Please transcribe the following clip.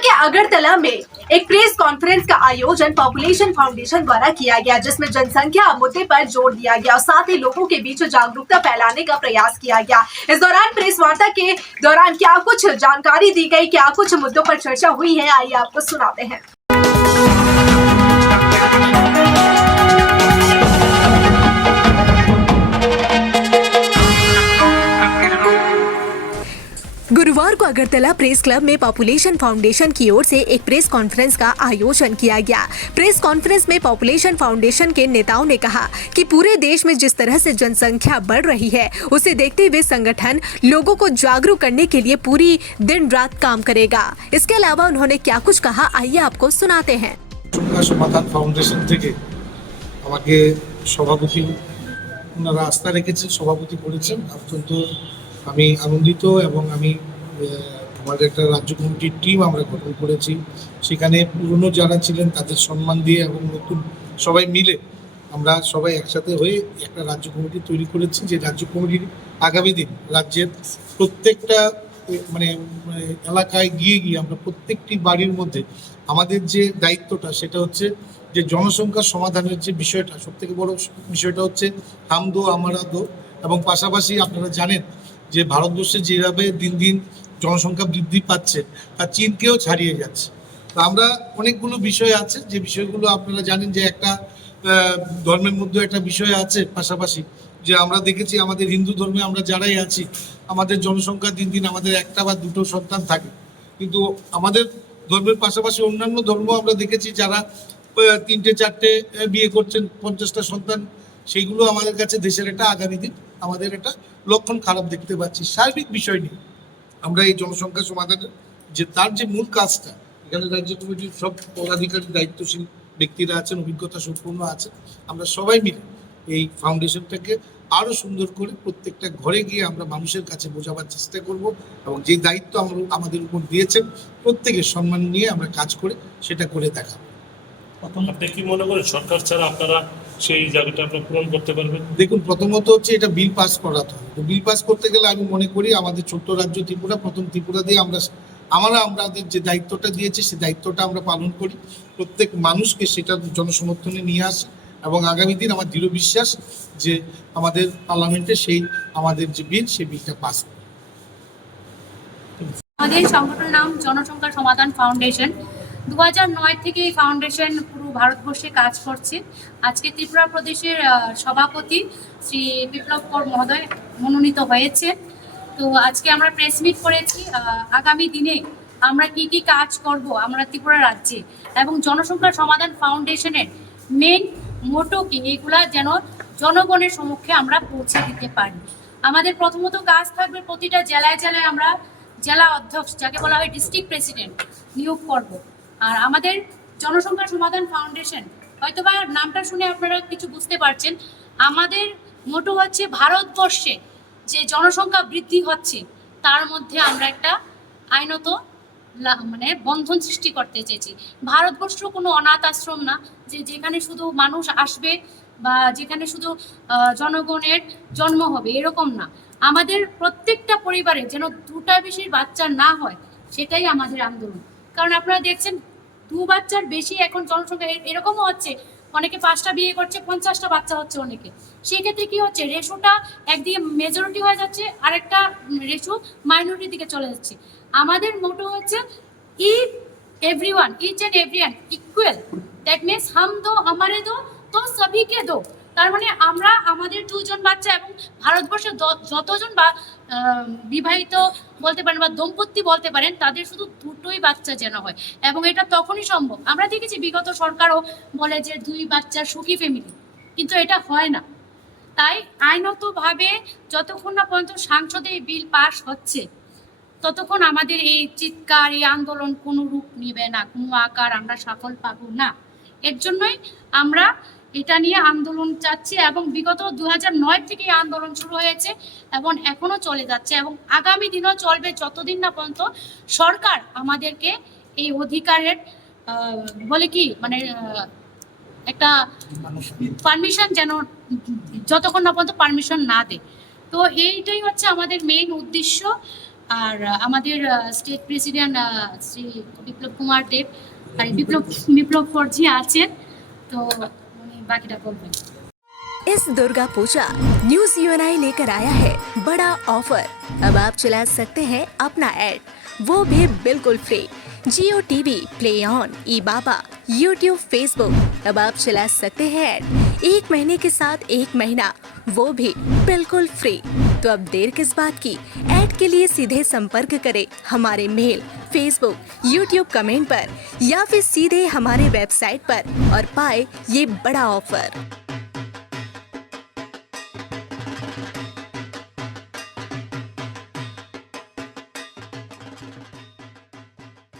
के अगरतला में एक प्रेस कॉन्फ्रेंस का आयोजन पॉपुलेशन फाउंडेशन द्वारा किया गया, जिसमें जनसंख्या मुद्दे पर जोर दिया गया और साथ ही लोगों के बीच जागरूकता फैलाने का प्रयास किया गया। इस दौरान प्रेस वार्ता के दौरान क्या कुछ जानकारी दी गई, क्या कुछ मुद्दों पर चर्चा हुई है, आइए आपको सुनाते हैं। गुरुवार को अगरतला प्रेस क्लब में पॉपुलेशन फाउंडेशन की ओर से एक प्रेस कॉन्फ्रेंस का आयोजन किया गया। प्रेस कॉन्फ्रेंस में पॉपुलेशन फाउंडेशन के नेताओं ने कहा कि पूरे देश में जिस तरह से जनसंख्या बढ़ रही है, उसे देखते हुए संगठन लोगों को जागरूक करने के लिए पूरी दिन रात काम करेगा। इसके अलावा उन्होंने क्या कुछ कहा, आइए आपको सुनाते हैं। समाधान फाउंडेशन থেকে আমাকে সভাপতি ওনারা আস্থা রেখেছেন, সভাপতি করেছেন। অত্যন্ত আমি আনন্দিত এবং আমি আমাদের একটা রাজ্য কমিটির টিম আমরা গঠন করেছি। সেখানে পুরনো যারা ছিলেন তাদের সম্মান দিয়ে এবং নতুন সবাই মিলে আমরা সবাই একসাথে হয়ে একটা রাজ্য কমিটি তৈরি করেছি, যে রাজ্য কমিটির আগামী দিন রাজ্যের প্রত্যেকটা মানে এলাকায় গিয়ে আমরা প্রত্যেকটি বাড়ির মধ্যে আমাদের যে দায়িত্বটা সেটা হচ্ছে যে জনসংখ্যা সমাধানের যে বিষয়টা, সবথেকে বড় বিষয়টা হচ্ছে হাম দো আমারা দো। এবং পাশাপাশি আপনারা জানেন যে ভারতবর্ষে যেভাবে দিন দিন জনসংখ্যা বৃদ্ধি পাচ্ছে তা চীনকেও ছাড়িয়ে যাচ্ছে। তো আমরা অনেকগুলো বিষয় আছে, যে বিষয়গুলো আপনারা জানেন যে একটা ধর্মের মধ্যে একটা বিষয় আছে। পাশাপাশি যে আমরা দেখেছি আমাদের হিন্দু ধর্মে আমরা যারাই আছি, আমাদের জনসংখ্যা দিন দিন আমাদের একটা বা দুটো সন্তান থাকে, কিন্তু আমাদের ধর্মের পাশাপাশি অন্যান্য ধর্ম আমরা দেখেছি যারা 3টে 4টে বিয়ে করছেন, 50টা সন্তান। সেইগুলো আমাদের কাছে দেশের একটা আগামী দিন আমাদের একটা লক্ষণ খারাপ দেখতে পাচ্ছি। সার্বিক বিষয় নিয়ে আমরা এই জনসংখ্যা সমাধানের যে তার যে মূল কাজটা, এখানে রাজ্য কমিটির সব পদাধিকারী দায়িত্বশীল ব্যক্তিরা আছেন, অভিজ্ঞতা সম্পন্ন আছেন। আমরা সবাই মিলে এই ফাউন্ডেশনটাকে আরো সুন্দর করে প্রত্যেকটা ঘরে গিয়ে আমরা মানুষের কাছে বোঝাবার চেষ্টা করব এবং যে দায়িত্ব আমাদের উপর দিয়েছেন প্রত্যেকের সম্মান নিয়ে আমরা কাজ করে সেটা করে দেখাবো। আপনি কি মনে করেন সরকার ছাড়া আপনারা সেই জায়গাটা আপনারা পূরণ করতে পারবেন? দেখুন, প্রথমত হচ্ছে এটা বিল পাস করাতে হবে। তো বিল পাস করতে গেলে আমি মনে করি আমাদের ছোট্ট রাজ্য ত্রিপুরা, প্রথম ত্রিপুরা দিয়ে আমাদের যে দায়িত্বটা দিয়েছে সেই দায়িত্বটা আমরা পালন করি, প্রত্যেক মানুষকে সেটা জনসমর্থনে নিয়ে আসে এবং আগামী দিন আমার দৃঢ় বিশ্বাস যে আমাদের পার্লামেন্টে সেই আমাদের যে বিল, সেই বিলটা পাস হবে। আমাদের সংগঠনের নাম জনসংখ্যা সমাধান ফাউন্ডেশন। 2009 থেকে এই ফাউন্ডেশন পুরো ভারতবর্ষে কাজ করছে। আজকে ত্রিপুরা প্রদেশের সভাপতি শ্রী বিপ্লব কর মহোদয় মনোনীত হয়েছে। তো আজকে আমরা প্রেস মিট করেছি আগামী দিনে আমরা কি কি কাজ করব আমরা ত্রিপুরা রাজ্যে, এবং জনসংখ্যা সমাধান ফাউন্ডেশনের মেন মোটো কি, এগুলা যেন জনগণের সম্মুখে আমরা পৌঁছে দিতে পারি। আমাদের প্রথমত কাজ থাকবে প্রতিটা জেলায় জেলায় আমরা জেলা অধ্যক্ষ, যাকে বলা হয় ডিস্ট্রিক্ট প্রেসিডেন্ট, নিয়োগ করব। আর আমাদের জনসংখ্যা সমাধান ফাউন্ডেশন, হয়তোবা নামটা শুনে আপনারা কিছু বুঝতে পারছেন, আমাদের মোটো হচ্ছে ভারতবর্ষে যে জনসংখ্যা বৃদ্ধি হচ্ছে তার মধ্যে আমরা একটা আইনত মানে বন্ধন সৃষ্টি করতে চেয়েছি। ভারতবর্ষ কোনো অনাথ আশ্রম না যে যেখানে শুধু মানুষ আসবে বা যেখানে শুধু জনগণের জন্ম হবে, এরকম না। আমাদের প্রত্যেকটা পরিবারে যেন 2টার বেশি বাচ্চা না হয়, সেটাই আমাদের আন্দোলন। কারণ আপনারা দেখছেন 2 বাচ্চার বেশি এখন জনসংখ্যা এরকমও হচ্ছে, অনেকে 5টা বিয়ে করছে, 50টা বাচ্চা হচ্ছে অনেকে। সেক্ষেত্রে কি হচ্ছে, রেশোটা একদিকে মেজরিটি হয়ে যাচ্ছে, আরেকটা রেশো মাইনরিটির দিকে চলে যাচ্ছে। আমাদের মোটো হচ্ছে each and everyone equal, that means হাম দো আমারে দো তো সবিকে দো। তার মানে আমরা আমাদের 2জন বাচ্চা এবং ভারতবর্ষের যতজন বা বিবাহিত বলতে পারেন বা দম্পতি বলতে পারেন, তাদের শুধু 2টোই বাচ্চা যেন হয়। এবং এটা তখনই সম্ভব। আমরা দেখেছি বিগত সরকারও বলে যে 2 বাচ্চার সুখী ফ্যামিলি, কিন্তু এটা হয় না। তাই আইনতভাবে যতক্ষণ না পর্যন্ত সংসদে এই বিল পাস হচ্ছে, ততক্ষণ আমাদের এই চিৎকার, এই আন্দোলন কোনো রূপ নিবে না, কোনো আকার আমরা সফল পাবো না। এর জন্যই আমরা এটা নিয়ে আন্দোলন চাচ্ছি এবং বিগত 2009 থেকে এই আন্দোলন শুরু হয়েছে এবং এখনো চলে যাচ্ছে এবং আগামী দিনও চলবে, যতদিন না পর্যন্ত সরকার আমাদেরকে এই অধিকারের বলে কি মানে একটা পারমিশন যেন যতক্ষণ না পর্যন্ত পারমিশন না দেয়। তো এইটাই হচ্ছে আমাদের মেইন উদ্দেশ্য। আর আমাদের স্টেট প্রেসিডেন্ট শ্রী বিপ্লব কুমার দেব আর বিপ্লব ফরজি আছেন, তো উনি বাকিটা বলবেন। इस दुर्गा पूजा न्यूज यूएनआई लेकर आया है बड़ा ऑफर। अब आप चला सकते हैं अपना ऐड, वो भी बिल्कुल free. Jio TV, play on, E Baba, YouTube, Facebook, अब आप चला सकते हैं ऐड 1 महीने के साथ 1 महीना, वो भी बिल्कुल फ्री। तो अब देर किस बात की, ऐड के लिए सीधे संपर्क करें हमारे मेल, फेसबुक, यूट्यूब कमेंट पर या फिर सीधे हमारे वेबसाइट पर और पाए ये बड़ा ऑफर।